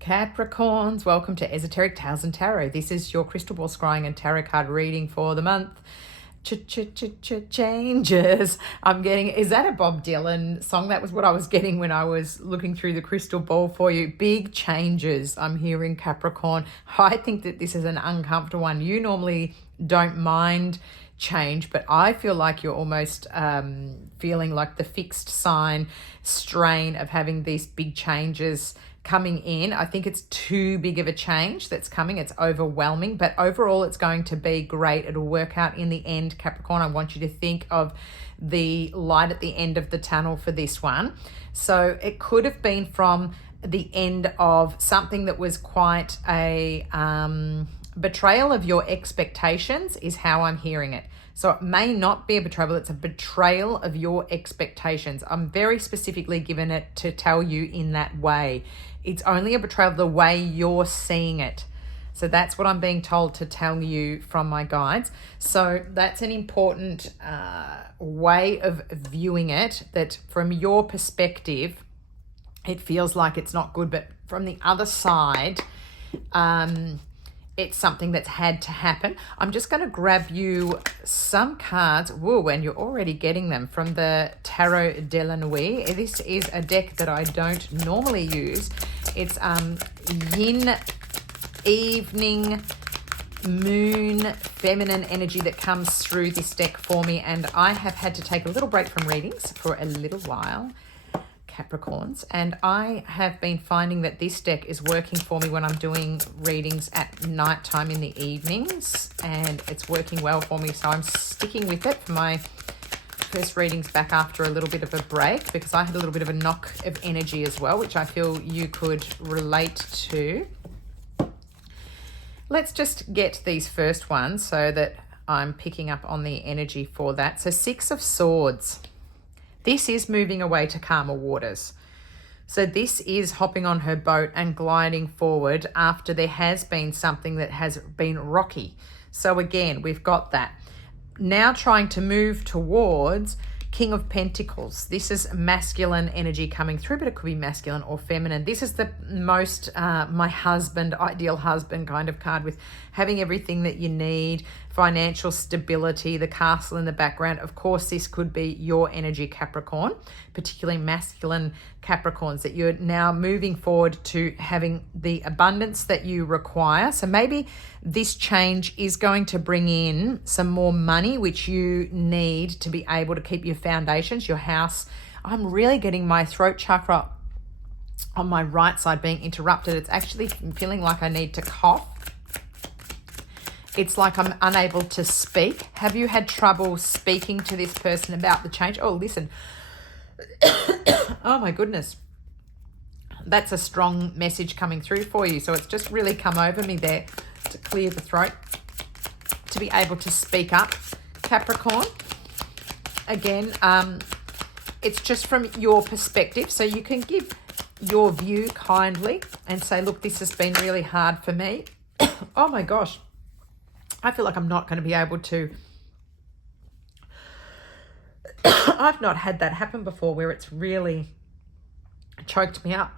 Capricorns, welcome to Esoteric Tales and Tarot. This is your crystal ball scrying and tarot card reading for the month. Changes. I'm getting, is that a Bob Dylan song? That was what I was getting when I was looking through the crystal ball for you. Big changes. I'm hearing Capricorn. I think that this is an uncomfortable one. You normally don't mind change, but I feel like you're almost feeling like the fixed sign strain of having these big changes coming in. I think it's too big of a change that's coming. It's overwhelming, but overall it's going to be great. It'll work out in the end, Capricorn. I want you to think of the light at the end of the tunnel for this one. So it could have been from the end of something that was quite a betrayal of your expectations is how I'm hearing it. So it may not be a betrayal, it's a betrayal of your expectations. I'm very specifically given it to tell you in that way. It's only a betrayal of the way you're seeing it. So that's what I'm being told to tell you from my guides. So that's an important way of viewing it, that from your perspective, it feels like it's not good, but from the other side, it's something that's had to happen. I'm just going to grab you some cards. Whoa, and you're already getting them from the Tarot de la Nuit. This is a deck that I don't normally use. It's yin, evening, moon, feminine energy that comes through this deck for me. And I have had to take a little break from readings for a little while, Capricorns, and I have been finding that this deck is working for me when I'm doing readings at night time in the evenings, and it's working well for me, so I'm sticking with it for my first readings back after a little bit of a break, because I had a little bit of a knock of energy as well, which I feel you could relate to. Let's just get these first ones so that I'm picking up on the energy for that. So Six of Swords. This is moving away to calmer waters. So this is hopping on her boat and gliding forward after there has been something that has been rocky. So again, we've got that. Now trying to move towards King of Pentacles. This is masculine energy coming through, but it could be masculine or feminine. This is the most my husband, ideal husband kind of card, with having everything that you need, financial stability, the castle in the background. Of course, this could be your energy, Capricorn, particularly masculine Capricorns, that you're now moving forward to having the abundance that you require. So maybe this change is going to bring in some more money, which you need to be able to keep your foundations, your house. I'm really getting my throat chakra on my right side being interrupted. It's actually feeling like I need to cough. It's like I'm unable to speak. Have you had trouble speaking to this person about the change? Oh, listen. Oh my goodness. That's a strong message coming through for you. So it's just really come over me there to clear the throat, to be able to speak up, Capricorn. Again, it's just from your perspective. So you can give your view kindly and say, look, this has been really hard for me. Oh my gosh. I feel like I'm not going to be able to. I've not had that happen before where it's really choked me up.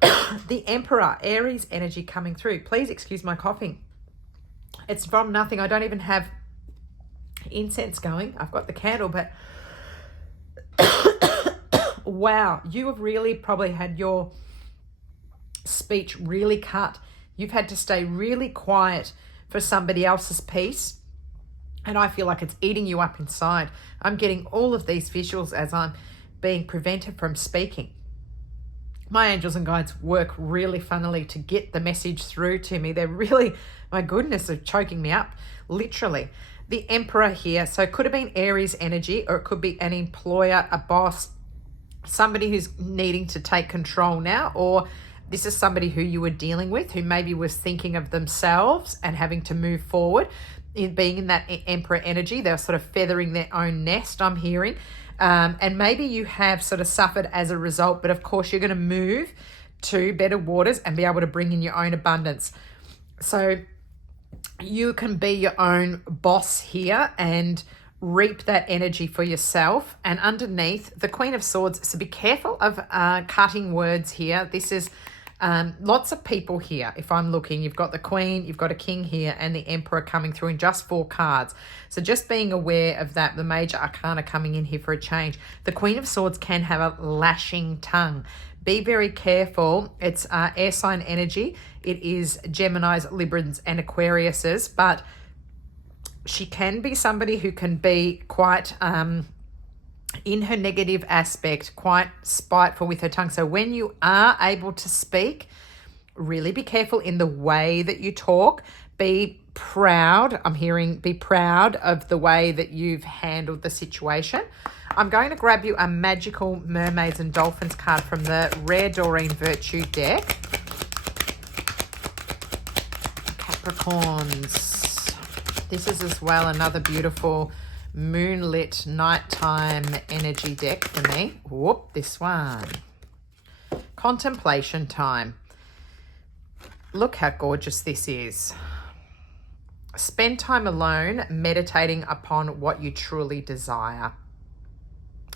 The Emperor, Aries energy coming through. Please excuse my coughing. It's from nothing. I don't even have incense going. I've got the candle, but wow, you have really probably had your speech really cut. You've had to stay really quiet for somebody else's peace, and I feel like it's eating you up inside. I'm getting all of these visuals as I'm being prevented from speaking. My angels and guides work really funnily to get the message through to me. They're really, my goodness, they're choking me up, literally. The Emperor here, so it could have been Aries energy, or it could be an employer, a boss, somebody who's needing to take control now, or this is somebody who you were dealing with who maybe was thinking of themselves and having to move forward. In being in that Emperor energy, they're sort of feathering their own nest, I'm hearing. And maybe you have sort of suffered as a result, but of course you're going to move to better waters and be able to bring in your own abundance. So you can be your own boss here and reap that energy for yourself. And underneath, the Queen of Swords, so be careful of cutting words here. This is Lots of people here. If I'm looking, you've got the Queen, you've got a King here, and the Emperor coming through in just 4 cards. So just being aware of that, the major arcana coming in here for a change. The Queen of Swords can have a lashing tongue. Be very careful. It's air sign energy. It is Geminis, Librans, and Aquariuses, but she can be somebody who can be quite in her negative aspect, quite spiteful with her tongue. So when you are able to speak, really be careful in the way that you talk. Be proud. I'm hearing be proud of the way that you've handled the situation. I'm going to grab you a magical Mermaids and Dolphins card from the Rare Doreen Virtue deck. Capricorns. This is as well another beautiful moonlit nighttime energy deck for me. Whoop, this one. Contemplation time. Look how gorgeous this is. Spend time alone meditating upon what you truly desire.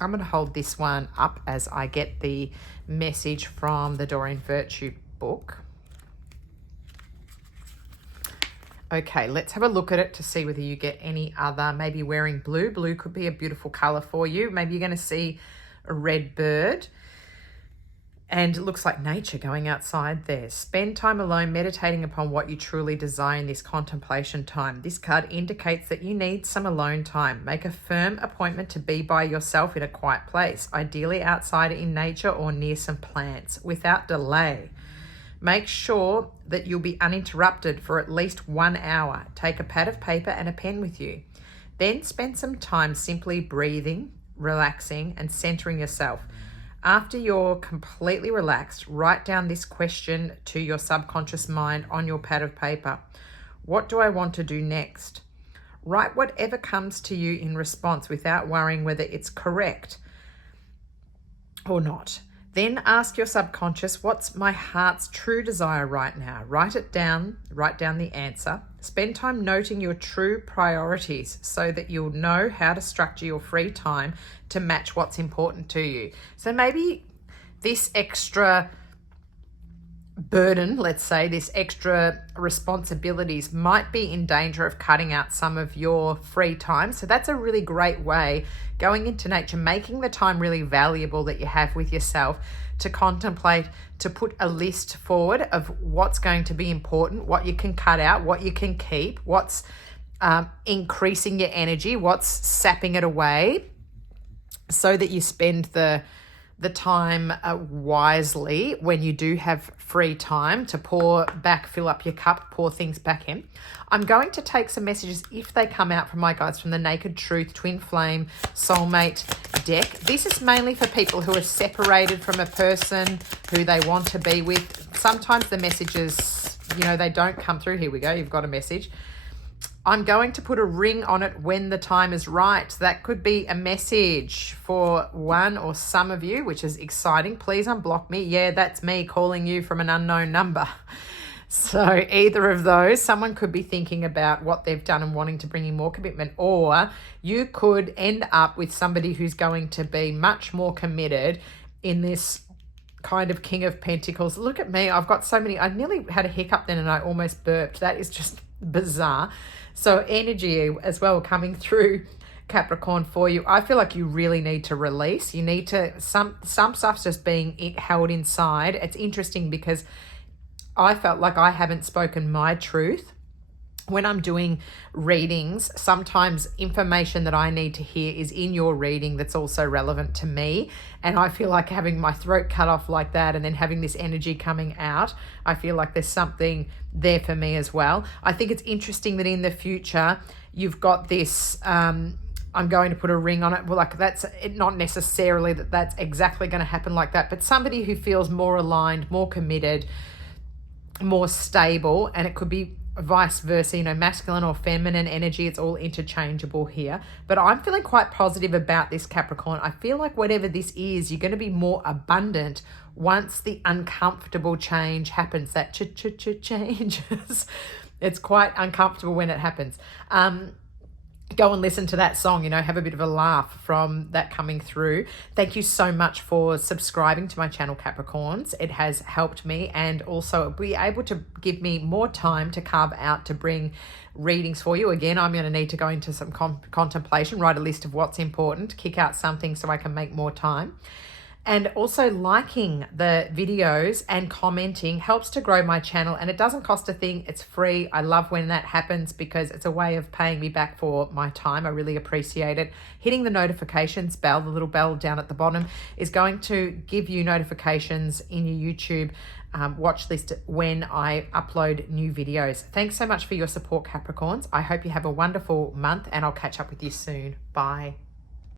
I'm going to hold this one up as I get the message from the Doreen Virtue book. Okay, let's have a look at it to see whether you get any other, maybe wearing blue. Blue could be a beautiful color for you. Maybe you're going to see a red bird. And it looks like nature going outside there. Spend time alone meditating upon what you truly desire in this contemplation time. This card indicates that you need some alone time. Make a firm appointment to be by yourself in a quiet place, ideally outside in nature or near some plants, without delay. Make sure that you'll be uninterrupted for at least 1 hour. Take a pad of paper and a pen with you. Then spend some time simply breathing, relaxing, and centering yourself. After you're completely relaxed, write down this question to your subconscious mind on your pad of paper. What do I want to do next? Write whatever comes to you in response without worrying whether it's correct or not. Then ask your subconscious, what's my heart's true desire right now? Write it down, write down the answer. Spend time noting your true priorities so that you'll know how to structure your free time to match what's important to you. So maybe this extra burden, let's say, this extra responsibilities might be in danger of cutting out some of your free time. So that's a really great way, going into nature, making the time really valuable that you have with yourself, to contemplate, to put a list forward of what's going to be important, what you can cut out, what you can keep, what's increasing your energy, what's sapping it away, so that you spend the time wisely when you do have free time to pour back, fill up your cup, pour things back in. I'm going to take some messages if they come out from my guides from the Naked Truth Twin Flame Soulmate deck. This is mainly for people who are separated from a person who they want to be with. Sometimes the messages, they don't come through. Here we go. You've got a message. I'm going to put a ring on it when the time is right. That could be a message for one or some of you, which is exciting. Please unblock me. Yeah, that's me calling you from an unknown number. So either of those, someone could be thinking about what they've done and wanting to bring in more commitment, or you could end up with somebody who's going to be much more committed in this kind of King of Pentacles. Look at me. I've got so many. I nearly had a hiccup then and I almost burped. That is just bizarre. So energy as well coming through, Capricorn, for you. I feel like you really need to release. You need to, some stuff's just being held inside. It's interesting because I felt like I haven't spoken my truth. When I'm doing readings, sometimes information that I need to hear is in your reading that's also relevant to me. And I feel like having my throat cut off like that and then having this energy coming out, I feel like there's something there for me as well. I think it's interesting that in the future, you've got this, I'm going to put a ring on it. Well, like that's not necessarily that's exactly going to happen like that, but somebody who feels more aligned, more committed, more stable, and it could be vice versa, masculine or feminine energy. It's all interchangeable here, but I'm feeling quite positive about this, Capricorn. I feel like whatever this is, you're going to be more abundant once the uncomfortable change happens. That changes. It's quite uncomfortable when it happens. go and listen to that song, you know, have a bit of a laugh from that coming through. Thank you so much for subscribing to my channel, Capricorns. It has helped me, and also be able to give me more time to carve out to bring readings for you. Again, I'm going to need to go into some contemplation, write a list of what's important, kick out something so I can make more time. And also liking the videos and commenting helps to grow my channel, and it doesn't cost a thing. It's free. I love when that happens because it's a way of paying me back for my time. I really appreciate it. Hitting the notifications bell, the little bell down at the bottom, is going to give you notifications in your YouTube watch list when I upload new videos. Thanks so much for your support, Capricorns. I hope you have a wonderful month, and I'll catch up with you soon. Bye.